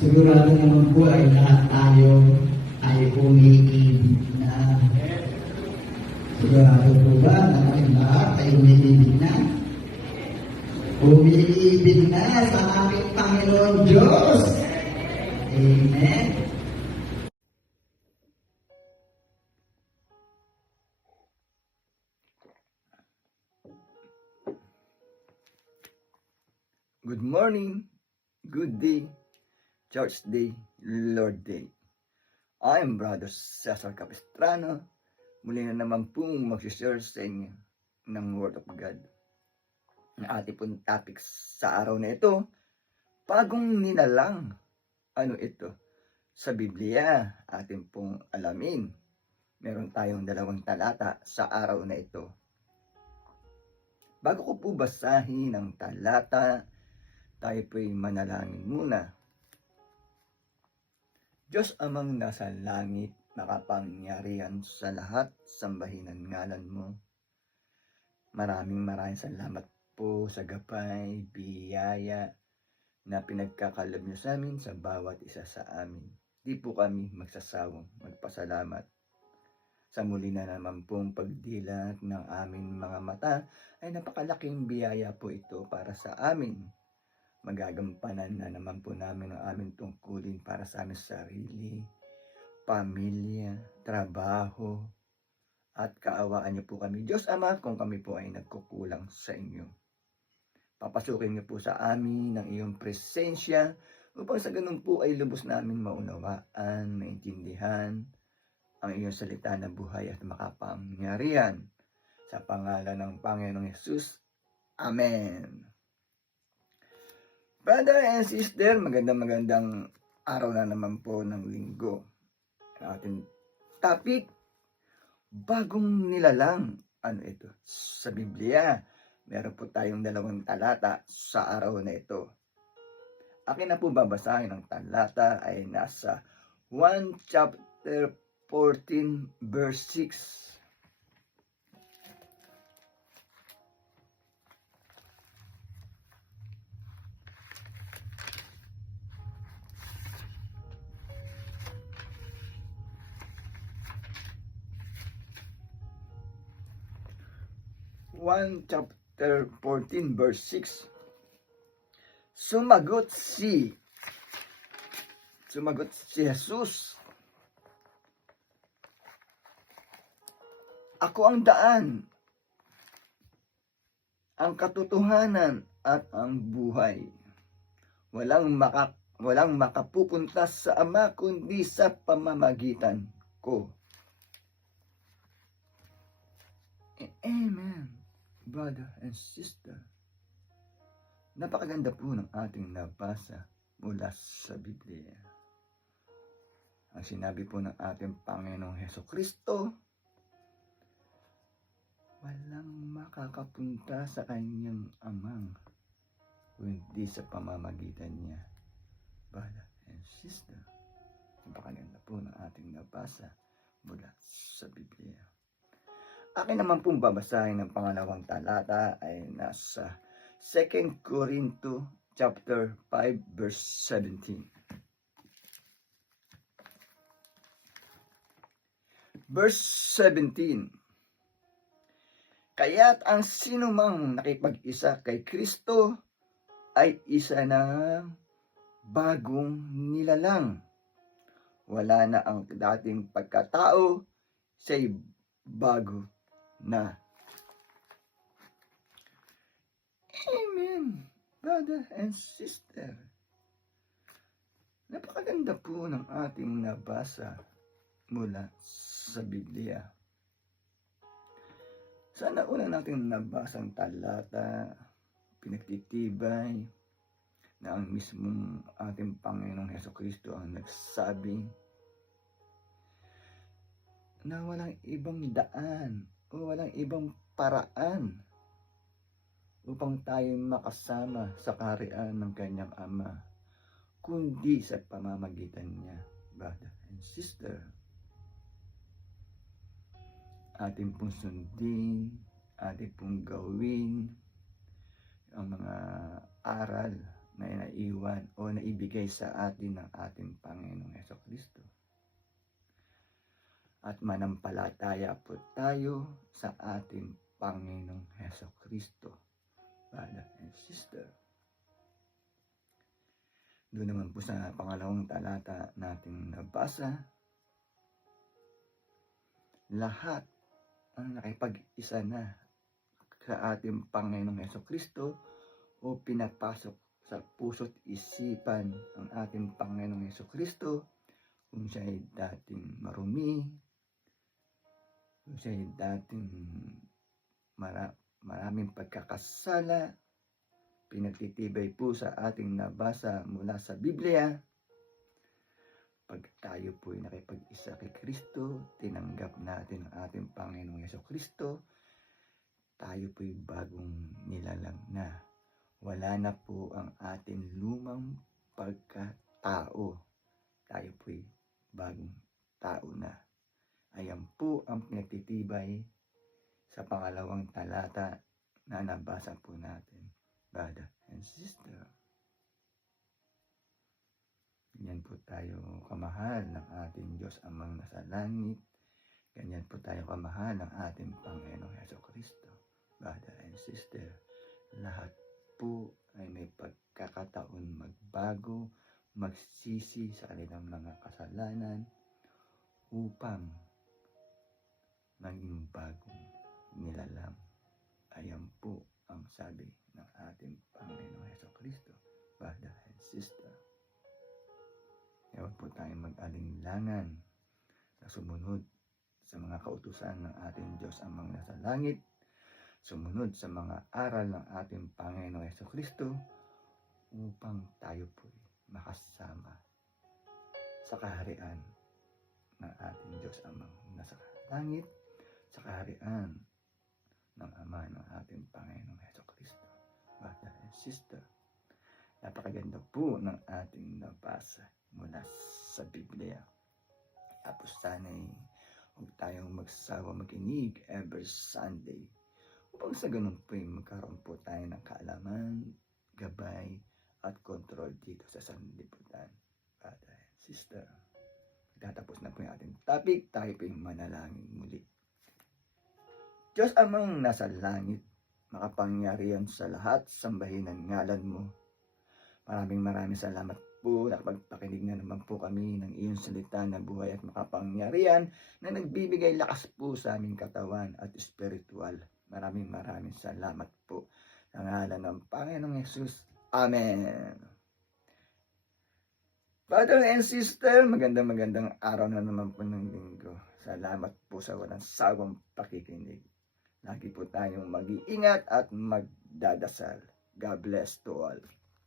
Sigurado naman po ay lahat tayo ay umiibig na. Sigurado po ba na kaming lahat ay umiibig na? Umiibig na sa aming Panginoon Diyos. Amen. Good morning, good day, Church Day, Lord Day. I'm Brother Cesar Capistrano. Muli na naman pong mag-share sa inyo ng Word of God. Ang ating pong topic sa araw na ito, bagong nilalang. Ano ito? Sa Biblia, ating pong alamin. Meron tayong 2 talata sa araw na ito. Bago ko po basahin ang talata, tayo po'y manalangin muna. Diyos amang nasa langit, makapangyarihan sa lahat, sambahin ang ngalan mo. Maraming salamat po sa gabay, biyaya na pinagkakaloob niyo sa amin sa bawat isa sa amin. Di po kami magsasawang magpasalamat. Sa muli na naman pong pagdilat ng aming mga mata ay napakalaking biyaya po ito para sa amin. Magagampanan na naman po namin ang aming tungkulin para sa aming sarili, pamilya, trabaho, at kaawaan niyo po kami, Diyos Ama, kung kami po ay nagkukulang sa inyo. Papasukin niyo po sa amin ng iyong presensya upang sa ganun po ay lubos namin maunawaan, maintindihan ang iyong salita na buhay at makapangyarihan. Sa pangalan ng Panginoong Hesus, Amen. Brother and sister, magandang araw na naman po ng linggo. Ang ating topic, bagong nilalang. Ano ito? Sa Biblia, meron po tayong 2 talata sa araw na ito. Akin na po babasahin ang talata ay nasa 1 chapter 14 verse 6. 1 chapter 14 verse 6. Sumagot si Jesus, ako ang daan, ang katotohanan at ang buhay. Walang makapupunta sa Ama kundi sa pamamagitan ko. Amen, brother and sister. Napakaganda po ng ating nabasa mula sa Biblia. Ang sinabi po ng ating Panginoong Hesukristo, walang makakapunta sa kanyang amang kundi sa pamamagitan niya. Brother and sister, napakaganda po ng ating nabasa mula sa Biblia. Akin naman pong babasahin ng pangalawang talata ay nasa 2 Corinto chapter 5 verse 17. Verse 17. Kaya't ang sinumang nakipag-isa kay Kristo ay isa ng bagong nilalang. Wala na ang dating pagkatao, siya'y bago na. Amen, brother and sister. Napakaganda po ng ating nabasa mula sa Biblia. Sana una natin nabasang talata, pinagtitibay na ang mismong ating Panginoong Hesukristo ang nagsabi na walang ibang daan o walang ibang paraan upang tayo makasama sa kaharian ng kanyang Ama, kundi sa pamamagitan niya, brother and sister. Ating pong sundin, ating pong gawin ang mga aral na naiwan o naibigay sa atin ng ating Panginoong Hesukristo. At manampalataya po tayo sa ating Panginoong Hesukristo, brother and sister. Doon naman po sa pangalawang talata nating nabasa, lahat ang nakipag-isa na sa ating Panginoong Hesukristo o pinapasok sa puso't isipan ng ating Panginoong Hesukristo, kung siya ay dating marumi, kung siya ay dating maraming pagkakasala, pinagtitibay po sa ating nabasa mula sa Biblia. Pag tayo po ay nakipag-isa kay Kristo, tinanggap natin ang ating Panginoong Hesukristo, tayo po ay bagong nilalang na. Wala na po ang ating lumang pagkatao. Tayo po ay bagong tao na. Ayan po ang pinagtitibay sa pangalawang talata na nabasa po natin, brother and sister. Ganyan po tayo kamahal ng ating Diyos Amang nasa langit. Ganyan po tayo kamahal ng ating Panginoong Hesukristo, brother and sister. Lahat po ay may pagkakataon magbago, magsisi sa kanilang mga kasalanan upang maging bagong nilalang. Ayan po ang sabi ng ating Panginoong Hesukristo, brother and sister. Huwag po tayong mag-alinlangan na sumunod sa mga kautusan ng ating Diyos Amang nasa langit, sumunod sa mga aral ng ating Panginoong Hesukristo upang tayo po makasama sa kaharian ng ating Diyos Amang nasa langit, sa kaharian ng Ama ng ating Panginoong Hesukristo. Brother and sister, napakaganda po ng ating nabasa mula sa Biblia. Tapos sana'y huwag tayong magsawa makinig every Sunday upang sa ganun po magkaroon po tayo ng kaalaman, gabay, at control dito sa sanlibutan. Brother and sister, tatapos na po yung ating topic, tayo po yung manalangin muli. Diyos Amang nasa langit, makapangyarihan sa lahat, sambahin ang ngalan mo. Maraming salamat po, nakapagpakinig na naman po kami ng iyong salita na buhay at makapangyarihan na nagbibigay lakas po sa aming katawan at espiritual. Maraming salamat po. Sa ngalan ng Panginoong Hesus. Amen. Brother and sister, magandang araw na naman po ng linggo. Salamat po sa walang sawang pakikinig. Lagi po tayong mag-iingat at magdadasal. God bless to all.